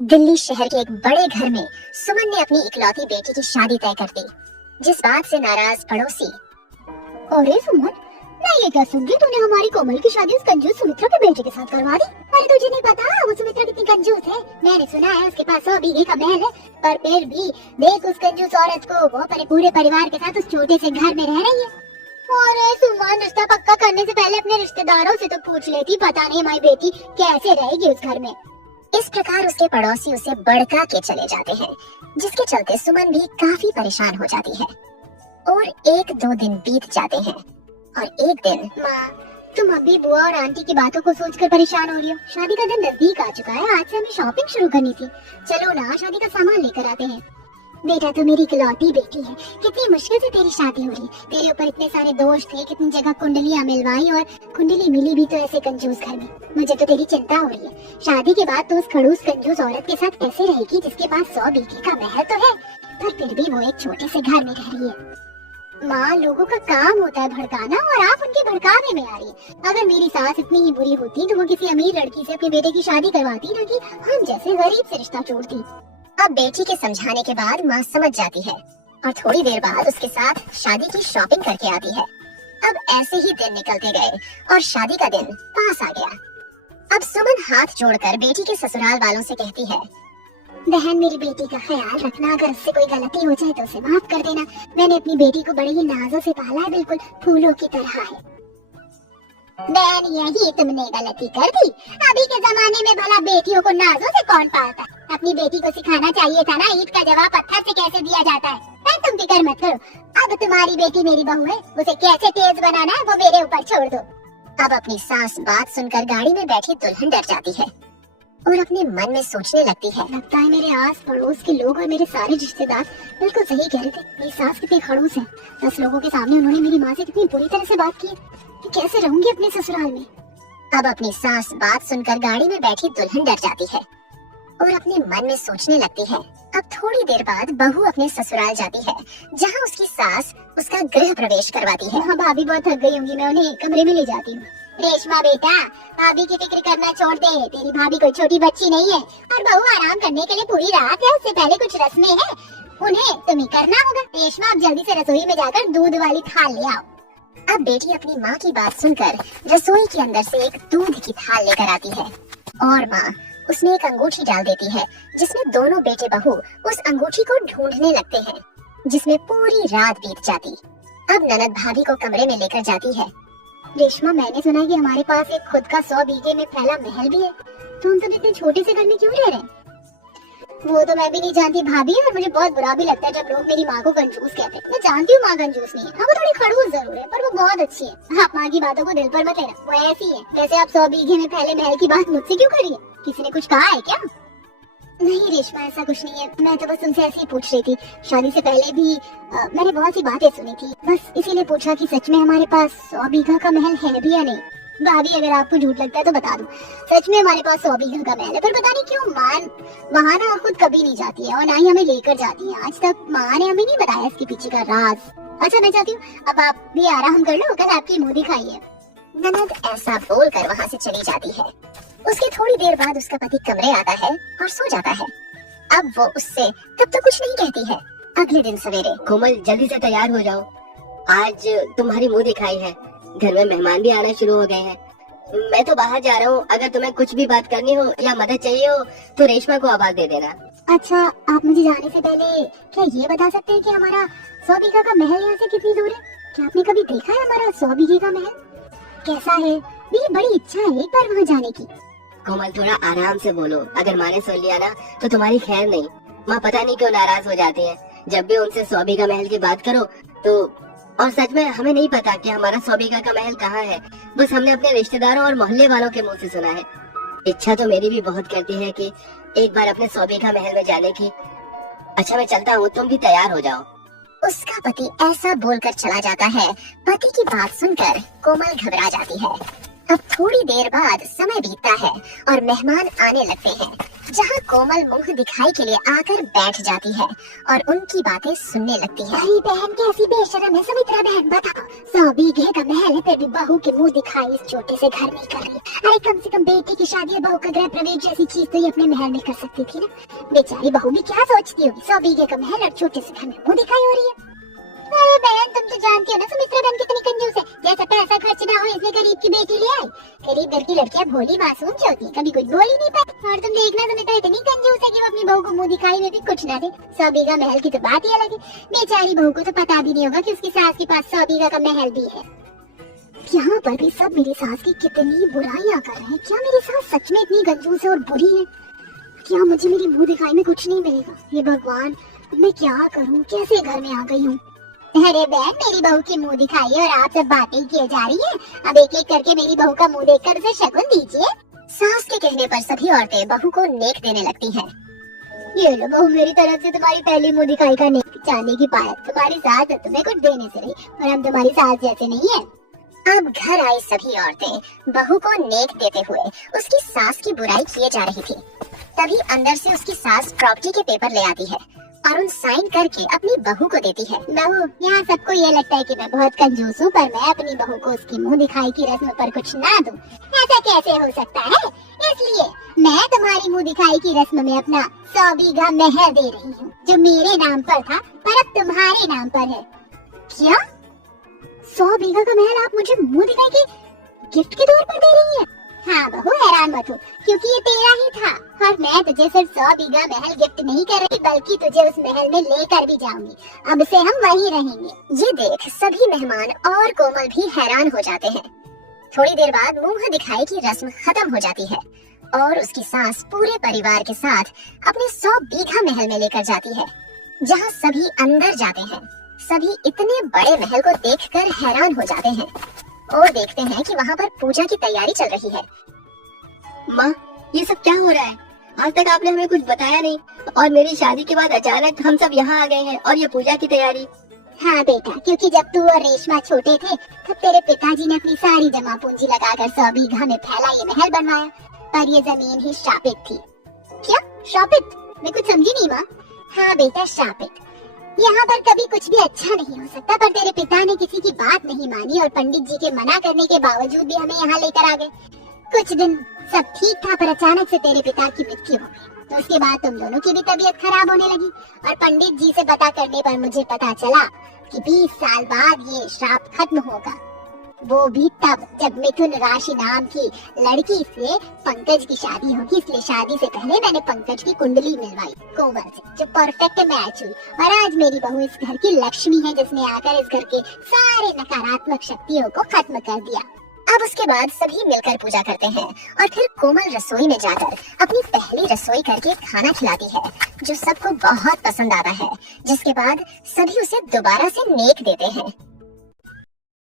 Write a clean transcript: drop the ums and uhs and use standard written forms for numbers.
दिल्ली शहर के एक बड़े घर में सुमन ने अपनी इकलौती बेटी की शादी तय कर दी, जिस बात से नाराज पड़ोसी। अरे सुमन, मैं ये क्या सुन रही, तूने हमारी कोमल की शादी उस कंजूस सुमित्रा के बेटे के साथ करवा दी। अरे तुझे नहीं पता वो सुमित्रा कितनी कंजूस है। मैंने सुना है उसके पास 100 बीघे का महल है, पर फिर भी देख उस कंजूस औरत को, वो अपने पूरे परिवार के साथ उस छोटे से घर में रह रही है। अरे सुमन, रिश्ता पक्का करने से पहले अपने रिश्तेदारों से तो पूछ लेती, पता नहीं हमारी बेटी कैसे रहेगी उस घर में। इस प्रकार उसके पड़ोसी उसे भड़का के चले जाते हैं, जिसके चलते सुमन भी काफी परेशान हो जाती है। और 1-2 दिन बीत जाते हैं और एक दिन। माँ, तुम अभी बुआ और आंटी की बातों को सोचकर परेशान हो रही हो। शादी का दिन नजदीक आ चुका है, आज से हमें शॉपिंग शुरू करनी थी। चलो ना, शादी का सामान लेकर आते हैं। बेटा, तू मेरी इकलौती बेटी है, कितनी मुश्किल से तेरी शादी हो रही। तेरे ऊपर इतने सारे दोष थे, कितनी जगह कुंडलियां मिलवाई और कुंडली मिली भी तो ऐसे कंजूस घर में। मुझे तो तेरी चिंता हो रही है। शादी के बाद तो उस खड़ूस कंजूस औरत के साथ कैसे रहेगी, जिसके पास 100 बीघे का महल तो है, पर फिर भी वो एक छोटे से घर में रह रही है। माँ, लोगों का काम होता है भड़काना, और आप उनके भड़कावे में आ रही है। अगर मेरी सास इतनी ही बुरी होती तो वो किसी अमीर लड़की से अपने बेटे की शादी करवाती, ना कि हम जैसे गरीब से रिश्ता जोड़ती। अब बेटी के समझाने के बाद माँ समझ जाती है और थोड़ी देर बाद उसके साथ शादी की शॉपिंग करके आती है। अब ऐसे ही दिन निकलते गए और शादी का दिन पास आ गया। अब सुमन हाथ जोड़कर बेटी के ससुराल वालों से कहती है, बहन, मेरी बेटी का ख्याल रखना, अगर उससे कोई गलती हो जाए तो उसे माफ कर देना। मैंने अपनी बेटी को बड़े ही नाजों से पाला है, बिल्कुल फूलों की तरह है। बहन, यही तुमने गलती कर दी। अभी के जमाने में भला बेटियों को नाजों से कौन पालता है। अपनी बेटी को सिखाना चाहिए था ना, ईंट का जवाब पत्थर से कैसे दिया जाता है। तुम फिक्र मत करो, अब तुम्हारी बेटी मेरी बहू है, उसे कैसे तेज बनाना है वो मेरे ऊपर छोड़ दो। अब अपनी सास बात सुनकर गाड़ी में बैठी दुल्हन डर जाती है और अपने मन में सोचने लगती है, लगता है मेरे आस पड़ोस के लोग और मेरे सारे रिश्तेदार बिल्कुल सही कह रहे थे। मेरी सास कितनी खड़ूस है। 10 लोगों के सामने उन्होंने मेरी माँ से कितनी बुरी तरह से बात की है। कैसे रहूंगी अपने ससुराल में। अब अपनी सास बात सुनकर गाड़ी में बैठी दुल्हन डर जाती है और अपने मन में सोचने लगती है। अब थोड़ी देर बाद बहू अपने ससुराल जाती है, जहाँ उसकी सास उसका गृह प्रवेश करवाती है। हाँ भाभी, बहुत थक गई होंगी, मैं उन्हें कमरे में ले जाती हूँ। रेशमा बेटा, भाभी की फिक्र करना छोड़ दे। तेरी भाभी कोई छोटी बच्ची नहीं है, और बहू आराम करने के लिए पूरी रात है। उससे पहले कुछ रस्में हैं, उन्हें तुम्हें करना होगा। रेशमा, अब जल्दी से रसोई में जाकर दूध वाली थाल ले आओ। अब बेटी अपनी माँ की बात सुनकर रसोई के अंदर से एक दूध की थाल लेकर आती है और माँ उसमें एक अंगूठी डाल देती है, जिसमें दोनों बेटे बहू उस अंगूठी को ढूंढने लगते हैं, जिसमें पूरी रात बीत जाती। अब ननद भाभी को कमरे में लेकर जाती है। रेशमा, मैंने सुना कि हमारे पास एक खुद का 100 बीघे में फैला महल भी है, तो हम सब इतने छोटे से घर में क्यों रह रहे हैं? वो तो मैं भी नहीं जानती भाभी, और मुझे बहुत बुरा भी लगता है जब लोग मेरी माँ को कंजूस कहते हैं। मैं जानती हूँ माँ कंजूस नहीं है, हाँ वो थोड़ी खड़ूस जरूर है, पर वो बहुत अच्छी है। आप माँ की बातों को दिल पर मत लेना, वो ऐसी है। वैसे आप 100 बीघे में फैले महल की बात मुझसे क्यों करी है? किसी ने कुछ कहा है क्या? नहीं रेशमा, ऐसा कुछ नहीं है। मैं तो बस उनसे ऐसे ही पूछ रही थी। शादी से पहले भी मैंने बहुत सी बातें सुनी थी, बस इसीलिए पूछा कि सच में हमारे पास 100 बीघा का महल है भी या नहीं। भाभी, अगर आपको झूठ लगता है तो बता दूं, सच में हमारे पास 100 बीघा का महल है, पर पता नहीं क्यों माँ वहाँ ना खुद कभी नहीं जाती है और ना ही हमें लेकर जाती है। आज तक माँ ने हमें नहीं बताया इसके पीछे का राज। अच्छा, मैं चाहती हूँ अब आप भी आराम कर लो, कल आपकी मुँह दिखाई है। ननद ऐसा बोलकर वहाँ से चली जाती है। उसके थोड़ी देर बाद उसका पति कमरे आता है और सो जाता है। अब वो उससे तब तो कुछ नहीं कहती है। अगले दिन सवेरे, कोमल, जल्दी से तैयार हो जाओ, आज तुम्हारी मुंह दिखाई है। घर में मेहमान भी आना शुरू हो गए हैं। मैं तो बाहर जा रहा हूँ, अगर तुम्हें कुछ भी बात करनी हो या मदद चाहिए हो तो रेशमा को आवाज दे देना। अच्छा, आप मुझे जाने से पहले क्या ये बता सकते हैं कि हमारा 100 बीघा का महल यहाँ से कितनी दूर है? क्या आपने कभी देखा है हमारा 100 बीघे का महल कैसा है? मेरी बड़ी इच्छा है एक बार वहाँ जाने की। कोमल, थोड़ा आराम से बोलो, अगर माँ ने सुन लिया ना तो तुम्हारी खैर नहीं। माँ पता नहीं क्यों नाराज हो जाती है जब भी उनसे 100 बीघा महल की बात करो तो। और सच में हमें नहीं पता कि हमारा 100 बीघा का महल कहाँ है, बस हमने अपने रिश्तेदारों और मोहल्ले वालों के मुंह से सुना है। इच्छा तो मेरी भी बहुत करती है कि एक बार अपने 100 बीघा महल में जाने की। अच्छा, मैं चलता हूँ, तुम भी तैयार हो जाओ। उसका पति ऐसा बोलकर चला जाता है। पति की बात सुनकर कोमल घबरा जाती है। अब थोड़ी देर बाद समय बीतता है और मेहमान आने लगते हैं। जहाँ कोमल मुंह दिखाई के लिए आकर बैठ जाती है और उनकी बातें सुनने लगती है। अरे बहन कैसी बेशरम है सुमित्रा बहन, बताओ 100 बीघे का महल है फिर भी बहू के मुंह दिखाई इस छोटे से घर में कर रही है। अरे कम से कम बेटी की शादी है, बहू का गृह प्रवेश जैसी चीज तो ये अपने महल में कर सकती थी ना। बेचारी बहू भी क्या सोचती होगी, 100 बीघे का महल और छोटे से घर में मुंह दिखाई हो रही है। अरे बहन तुम तो जानती हो ना सुमित्रा बहन कितनी कंजूस है, जैसा पैसा खर्च ना हो इसलिए गरीब की बेटी ले आई। गरीब घर की लड़कियां भोली मासूम जो होती है, कभी कुछ बोल ही नहीं पाती। और तुम देखना सुमित्रा इतनी कंजूस है कि वो अपनी बहू को मुंह दिखाई में भी कुछ ना दे। 100 बीघा महल की तो बात ही अलग है, बेचारी बहू को तो पता भी नहीं होगा कि उसकी सास के पास 100 बीघा का महल भी है। यहाँ पर भी सब मेरी सास की कितनी बुराइयां कर रहे हैं। क्या मेरी सास सच में इतनी कंजूस है और बुरी है? क्या मुझे मेरी मुंह दिखाई में कुछ नहीं मिलेगा? ये भगवान मैं क्या करूँ, कैसे घर में आ गई हूँ। अरे बहन मेरी बहू की मुंह दिखाई है और आप सब बातें किए जा रही है। अब एक एक करके मेरी बहू का मुंह देखकर उसे शगुन दीजिए। सास के कहने पर सभी औरतें बहू को नेक देने लगती हैं। ये लो बहू मेरी तरफ से तुम्हारी पहली मुंह दिखाई का नेक, चांदी की पायल। तुम्हारी सास है, तुम्हें कुछ देने से रही और हम तुम्हारी सास जैसे नहीं है। अब घर आई सभी औरतें बहू को नेक देते हुए उसकी सास की बुराई किए जा रही थी। तभी अंदर से उसकी सास प्रॉपर्टी के पेपर ले आती है और उन साइन करके अपनी बहू को देती है। बहू यहाँ सबको ये लगता है कि मैं बहुत कंजूस हूँ, पर मैं अपनी बहू को उसकी मुंह दिखाई की रस्म पर कुछ ना दूं, ऐसा कैसे हो सकता है? इसलिए मैं तुम्हारी मुंह दिखाई की रस्म में अपना 100 बीघा महल दे रही हूँ, जो मेरे नाम पर था पर अब तुम्हारे नाम पर है। क्या 100 बीघा का महल आप मुझे मुंह दिखाई के गिफ्ट के तौर पर दे रही है? हाँ बहू हैरान मत हो, क्योंकि ये तेरा ही था और मैं तुझे सिर्फ 100 बीघा महल गिफ्ट नहीं कर रही बल्कि तुझे उस महल में लेकर भी जाऊंगी। अब से हम वहीं रहेंगे। ये देख सभी मेहमान और कोमल भी हैरान हो जाते हैं। थोड़ी देर बाद मुंह दिखाई की रस्म खत्म हो जाती है और उसकी सास पूरे परिवार के साथ अपने 100 बीघा महल में लेकर जाती है, जहाँ सभी अंदर जाते हैं। सभी इतने बड़े महल को देखकर हैरान हो जाते हैं और देखते हैं कि वहाँ पर पूजा की तैयारी चल रही है। माँ ये सब क्या हो रहा है? आज तक आपने हमें कुछ बताया नहीं और मेरी शादी के बाद अचानक हम सब यहाँ आ गए हैं और ये पूजा की तैयारी। हाँ बेटा, क्योंकि जब तू और रेशमा छोटे थे तब तेरे पिताजी ने अपनी सारी जमा पूंजी लगाकर 100 बीघा में फैला ये महल बनवाया, पर ये जमीन ही श्रापित थी। क्या श्रापित? मैं कुछ समझी नहीं माँ। हाँ बेटा श्रापित। यहाँ पर कभी कुछ भी अच्छा नहीं हो सकता, पर तेरे पिता ने किसी की बात नहीं मानी और पंडित जी के मना करने के बावजूद भी हमें यहाँ लेकर आ गए। कुछ दिन सब ठीक था, पर अचानक से तेरे पिता की मृत्यु हो गई। तो उसके बाद तुम दोनों की भी तबीयत खराब होने लगी और पंडित जी से पता करने पर मुझे पता चला कि 20 साल बाद ये श्राप खत्म होगा, वो भी तब जब मिथुन राशि नाम की लड़की से पंकज की शादी होगी। इसलिए शादी से पहले मैंने पंकज की कुंडली मिलवाई कोमल से, जो परफेक्ट मैच हुई और आज मेरी बहू इस घर की लक्ष्मी है, जिसने आकर इस घर के सारे नकारात्मक शक्तियों को खत्म कर दिया। अब उसके बाद सभी मिलकर पूजा करते हैं और फिर कोमल रसोई में जाकर अपनी पहली रसोई करके खाना खिलाती है, जो सबको बहुत पसंद आता है। जिसके बाद सभी उसे दोबारा से नेक देते हैं।